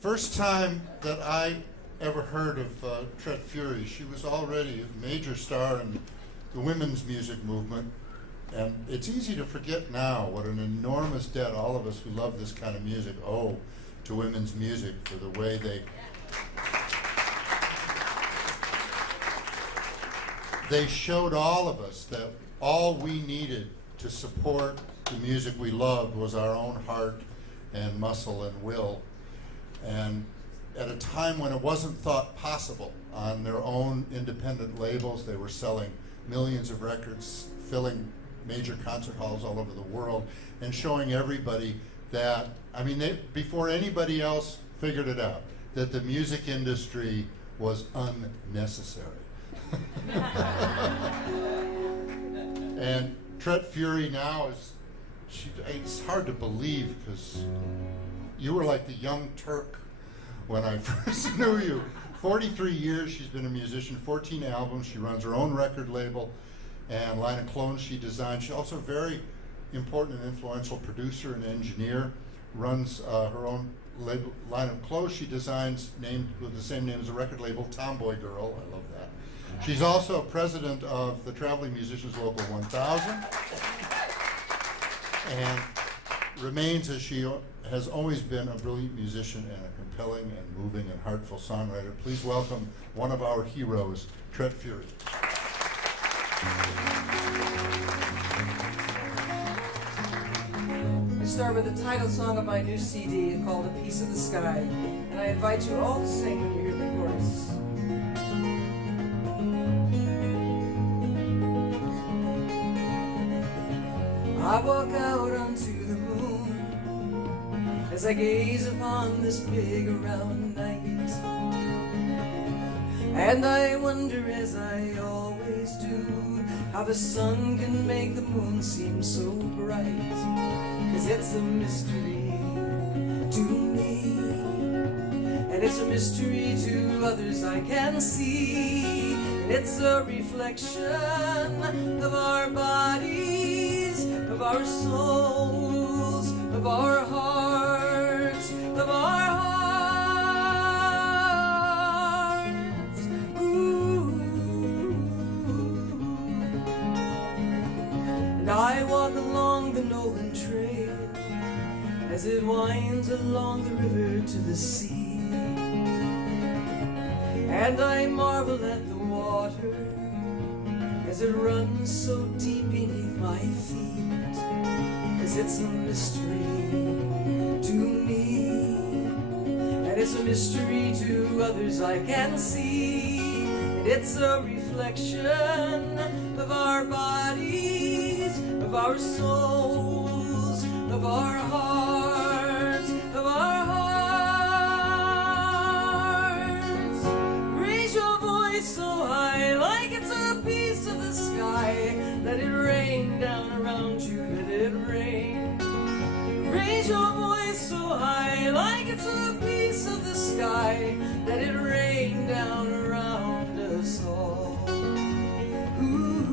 First time that I ever heard of Tret Fure, she was already a major star in the women's music movement. And it's easy to forget now what an enormous debt all of us who love this kind of music owe to women's music for the way they showed all of us that all we needed to support the music we loved was our own heart and muscle and will. And at a time when it wasn't thought possible on their own independent labels, they were selling millions of records, filling major concert halls all over the world, and showing everybody that, I mean, before anybody else figured it out, that the music industry was unnecessary. And Tret Fure now is, it's hard to believe because you were like the young Turk when I first knew you. 43 years she's been a musician, 14 albums. She runs her own record label and line of clones she designed. She's also a very important and influential producer and engineer, runs her own label, line of clothes she designs named with the same name as a record label, Tomboy Girl. I love that. She's also president of the Traveling Musicians Local 1000 and remains, as she has always been, a brilliant musician and a compelling and moving and heartful songwriter. Please welcome one of our heroes, Tret Fure. I start with the title song of my new CD called A Piece of the Sky, and I invite you all to sing when you hear the chorus. I walk out onto the moon as I gaze upon this big round night, and I wonder, as I always do, how the sun can make the moon seem so bright. 'Cause it's a mystery to me, and it's a mystery to others I can see. And it's a reflection of our bodies, of our souls, of our hearts, of our hearts. Ooh. And I walk along the Nolan Trail as it winds along the river to the sea, and I marvel at the water as it runs so deep beneath my feet. 'Cause it's a mystery to me, and it's a mystery to others I can see. And it's a reflection of our bodies, of our souls, of our hearts, of our hearts. Raise your voice so high, like it's a piece of the sky. Let it rain down around you, let it rain. Raise your voice so high, like it's a piece of the sky. Let it rain down around us all. Ooh.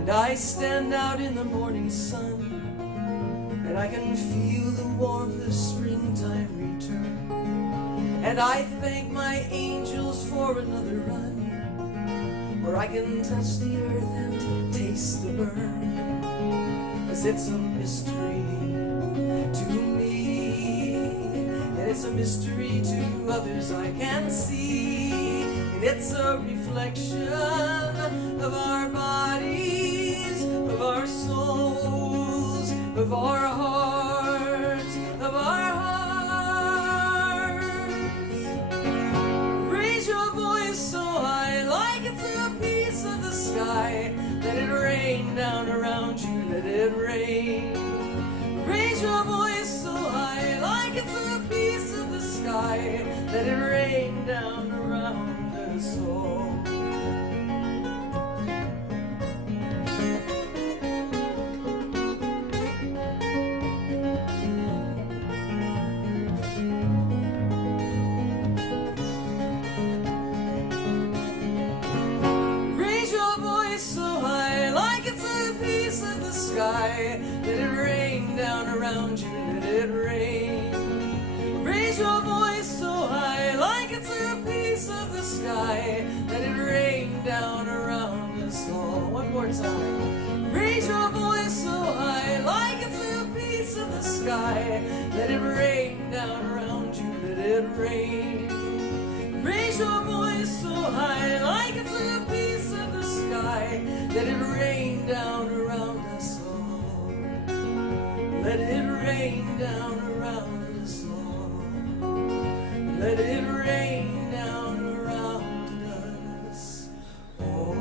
And I stand out in the morning sun, and I can feel the warmth of springtime return. And I thank my angels for another run, where I can touch the earth and taste the burn. 'Cause it's a mystery to me, and it's a mystery to others I can see. And it's a reflection of our bodies, of our souls, of our hearts, of our hearts. Raise your voice so high, like it's a piece of the sky. Let it rain down around you, let it rain. Raise your voice so high, like it's a piece of the sky. Let it rain down around us all. Raise your voice so high, like it's a piece of the sky. Let it rain down around you, let it rain. Raise your voice so high, like it's a piece of the sky. Let it rain down around us all. One more time. Raise your voice so high, like it's a piece of the sky. Let it rain down around you, let it rain. Raise your voice so high, like it's a piece of the sky. Let it rain down around us all. Let it rain down around us all. Let it rain down around us all.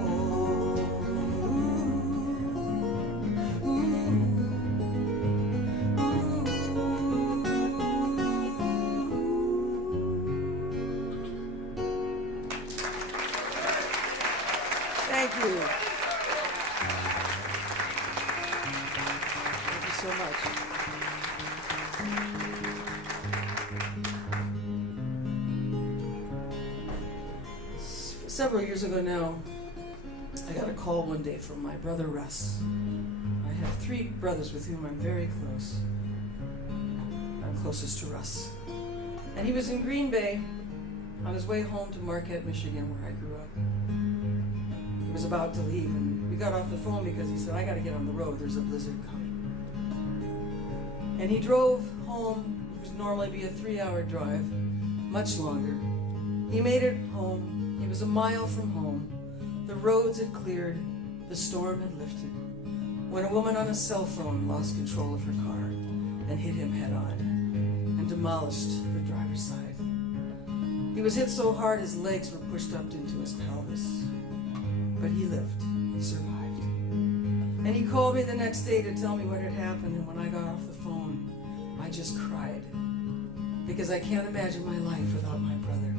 Thank you. Thank you so much. Several years ago now, I got a call one day from my brother Russ. I have 3 brothers with whom I'm very close. I'm closest to Russ. And he was in Green Bay on his way home to Marquette, Michigan, where I grew up. He was about to leave, and we got off the phone because he said, I got to get on the road, there's a blizzard coming. And he drove home. It would normally be a 3-hour drive, much longer. He made it home. He was a mile from home. The roads had cleared, the storm had lifted, when a woman on a cell phone lost control of her car and hit him head on and demolished the driver's side. He was hit so hard his legs were pushed up into his pelvis. But he lived, he survived. And he called me the next day to tell me what had happened, and when I got off the phone, I just cried, because I can't imagine my life without my brother.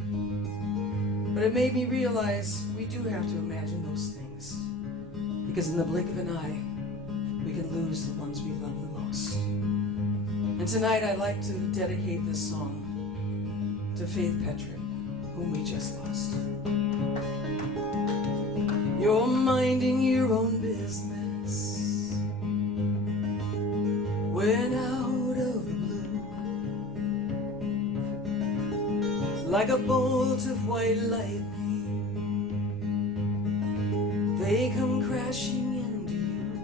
But it made me realize we do have to imagine those things, because in the blink of an eye, we can lose the ones we love the most. And tonight I'd like to dedicate this song to Faith Petrick, whom we just lost. You're minding your own business when out of the blue, like a bolt of white lightning, they come crashing into you,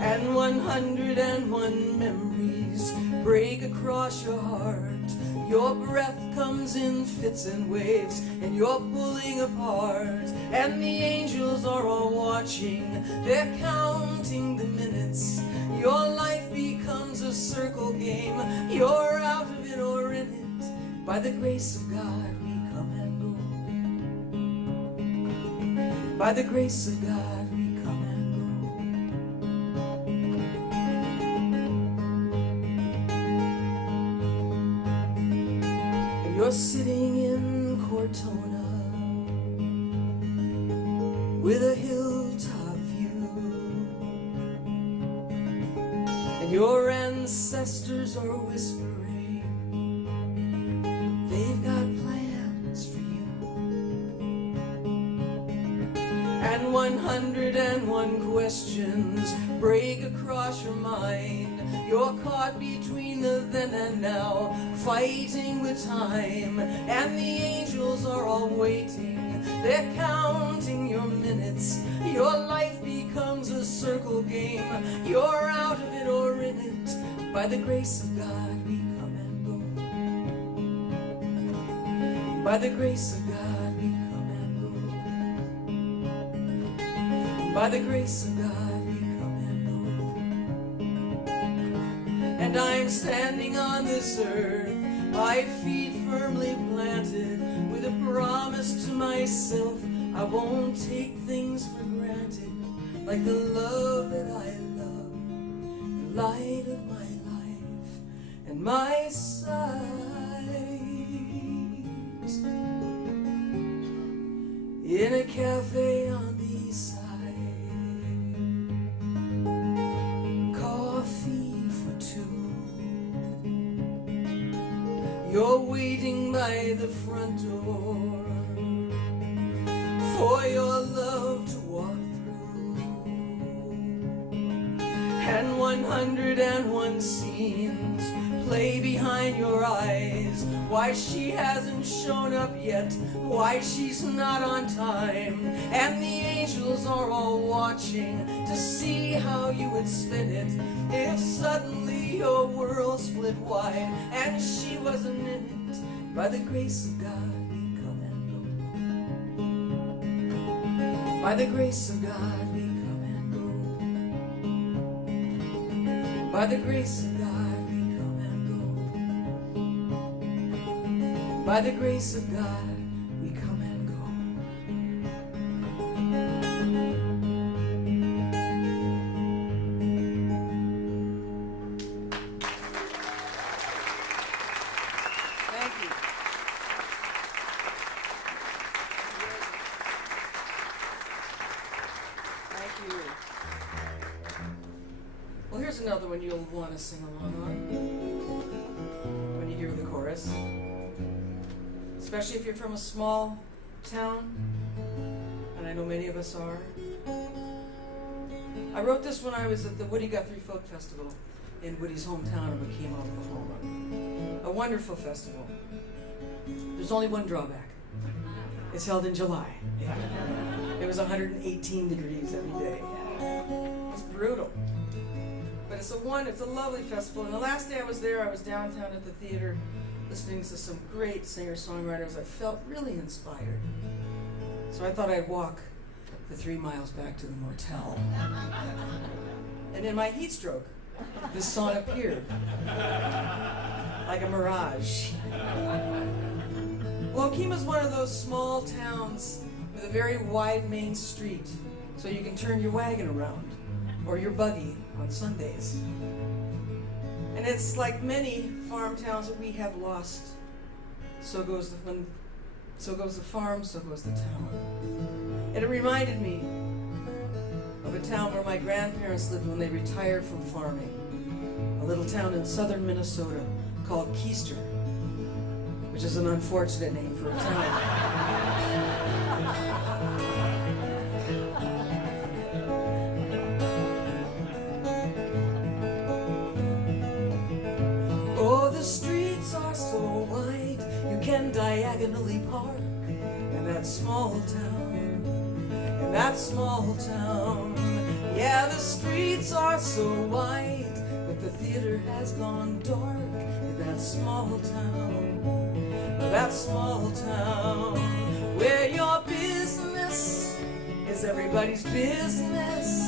and 101 memories break across your heart. Your breath comes in fits and waves, and you're pulling apart, and the angels are all watching. They're counting the minutes. Your life becomes a circle game. You're out of it or in it. By the grace of God, we come and go. By the grace of God, we come and go. You're sitting in Cortona with a hilltop view, and your ancestors are whispering they've got plans for you, and 101 questions break across your mind. You're caught between the then and now, fighting with time, and the angels are all waiting. They're counting your minutes. Your life becomes a circle game. You're out of it or in it. By the grace of God, we come and go. By the grace of God, we come and go. By the grace of God, we come and go. And I'm standing on this earth, my feet firmly planted, with a promise to myself I won't take things for granted, like the love that I love, the light of my life and my sight. In a cafe on the east side, coffee for 2. You're waiting by the front door for your love to walk through, 101 scenes play behind your eyes. Why she hasn't shown up yet, why she's not on time. And the angels are all watching to see how you would spin it if suddenly your world split wide and she wasn't in it. By the grace of God we come and go. By the grace of God we come and go. By the grace of God we come and go. By the grace of God we come and go. Thank you. Thank you. Well, here's another one you'll want to sing along on when you hear the chorus. Especially if you're from a small town, and I know many of us are. I wrote this when I was at the Woody Guthrie Folk Festival in Woody's hometown of Okemo, Oklahoma. A wonderful festival. There's only one drawback. It's held in July. It was 118 degrees every day. It's brutal. But it's a lovely festival. And the last day I was there, I was downtown at the theater listening to some great singer-songwriters. I felt really inspired. So I thought I'd walk the 3 miles back to the motel. And in my heat stroke, this song appeared like a mirage. Well, Okemo's one of those small towns with a very wide main street, so you can turn your wagon around or your buggy on Sundays. And it's like many farm towns that we have lost. So goes the farm, so goes the town. And it reminded me of a town where my grandparents lived when they retired from farming. A little town in southern Minnesota called Keister, which is an unfortunate name for a town. Oh, the streets are so wide, you can diagonally park in that small town, in that small town. Yeah, the streets are so wide, but the theater has gone dark in that small town, that small town, where your business is everybody's business,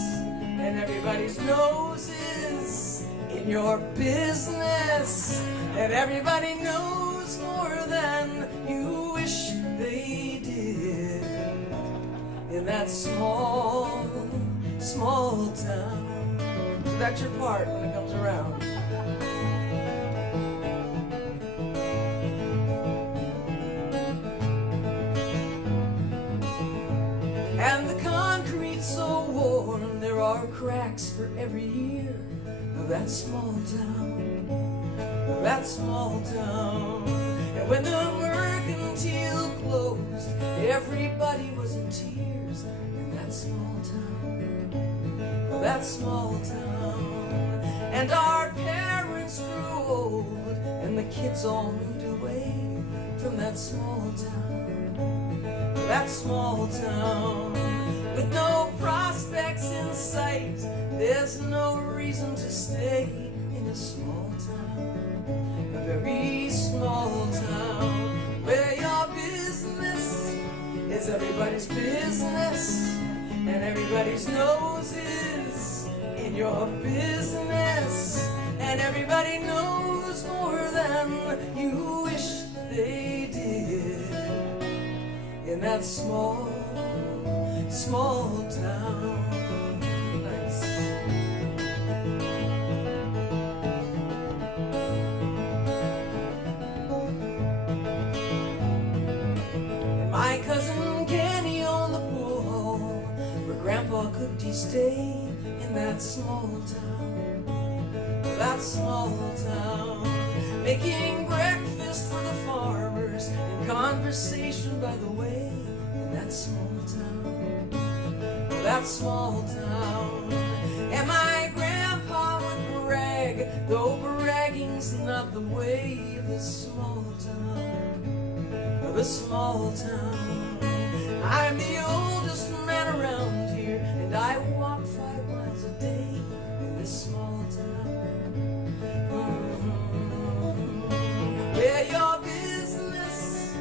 and everybody's nose is in your business, and everybody knows more than you wish they did in that small, small town. So that's your part when it comes around. And the concrete's so worn, there are cracks for every year of that small town, of that small town. And when the mercantile closed, everybody was in tears in that small town, of that small town. And our parents grew old, and the kids all moved away from that small town, that small town, with no prospects in sight. There's no reason to stay in a small town, a very small town, where your business is everybody's business, and everybody's nose is in your business, and everybody knows more than you wish they did in that small, small town. Nice. And my cousin Kenny owned the pool hall where Grandpa cooked each day in that small town, that small town, making breakfast for the farmers and conversation by the way in that small town, that small town. And my grandpa would though bragging's not the way of the small town, of a small town. I'm the oldest man around here, and I walk 5 miles a day in this small town. Where your business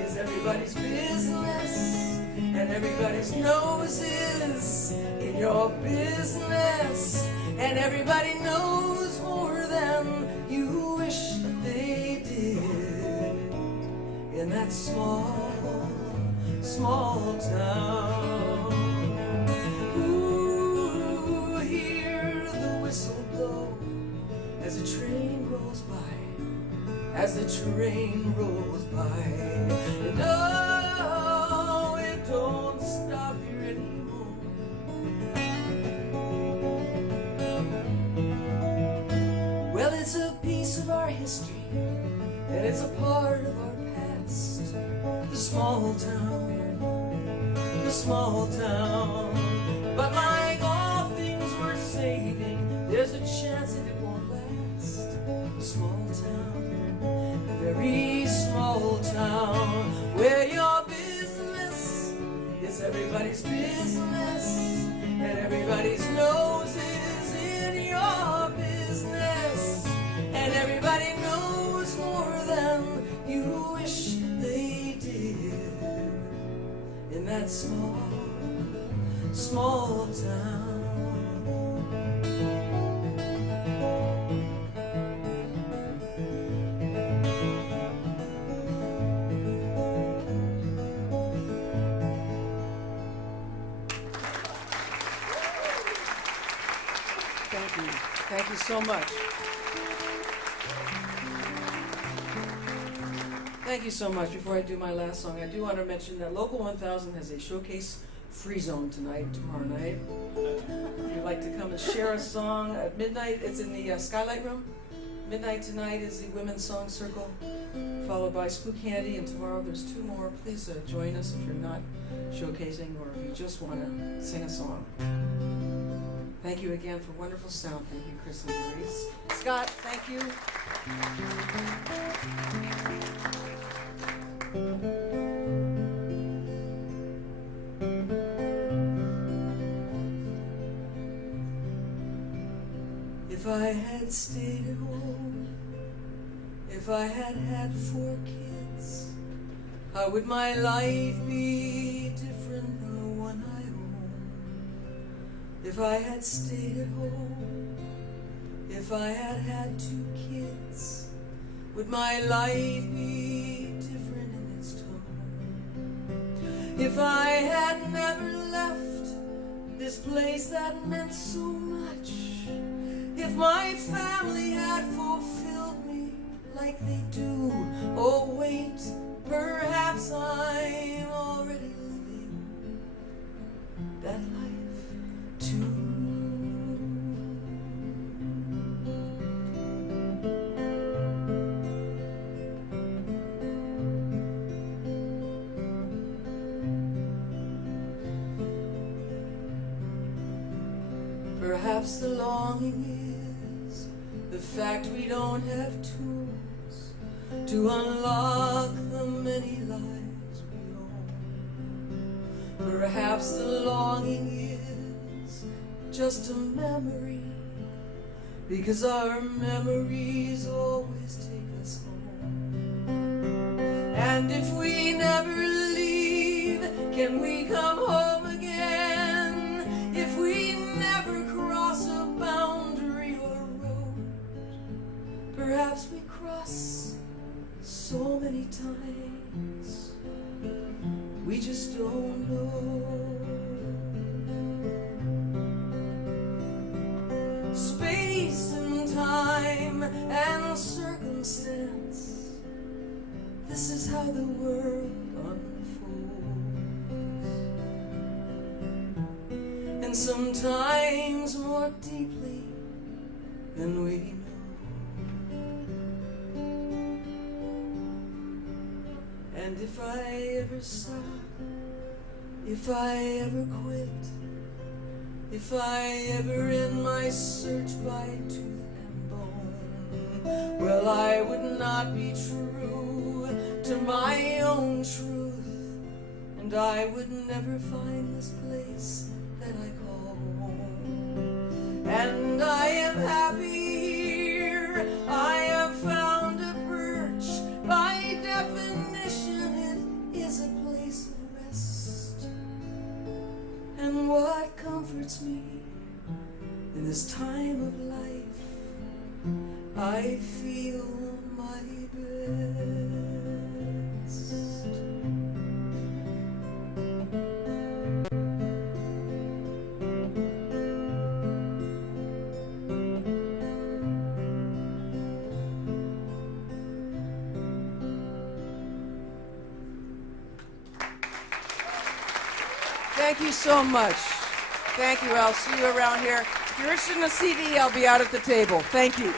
is everybody's business, and everybody's nose is in your business, and everybody knows more than you wish that they did in that small, small town. Ooh, hear the whistle blow as the train rolls by, as the train rolls by. And oh, it don't stop here anymore. Well, it's a piece of our history, and it's a part of our past. The small town, the small town. But like all things worth saving, there's a chance that it won't last. The small town, a very small town, where your business is everybody's business, and everybody's nose is in your business, and everybody knows more than you wish they did in that small, small town. Thank you. Thank you so much. Thank you so much. Before I do my last song, I do want to mention that Local 1000 has a showcase free zone tonight, tomorrow night. If you'd like to come and share a song at midnight, it's in the Skylight Room. Midnight tonight is the Women's Song Circle, followed by Spook Candy, and tomorrow there's 2 more. Please join us if you're not showcasing or if you just want to sing a song. Thank you again for wonderful sound. Thank you, Chris and Maurice. Scott, thank you. If I had stayed at home, if I had had 4 kids, how would my life be different than the one I own? If I had stayed at home, if I had had 2 kids, would my life be different in its tone? If I had never left this place that meant so much, if my family had fulfilled me like they do, oh wait, perhaps I'm already living that life too. Perhaps the longing is the fact we don't have tools to unlock the many lives we own. Perhaps the longing is just a memory, because our memories always take us home. And if we never leave, can we come home again? If we never cross a boundary or road, perhaps we cross so many times, we just don't know. Space and time and circumstance, this is how the world unfolds. And sometimes more deeply than we know. And if I ever stop, if I ever quit, if I ever end my search by tooth and bone, well, I would not be true to my own truth, and I would never find this place that I call home. And I am happy here, I have found a perch. By definition, it is a place of rest. And what comforts me in this time of life, I feel my best. Thank you so much. Thank you. I'll see you around here. If you're interested in a CD, I'll be out at the table. Thank you.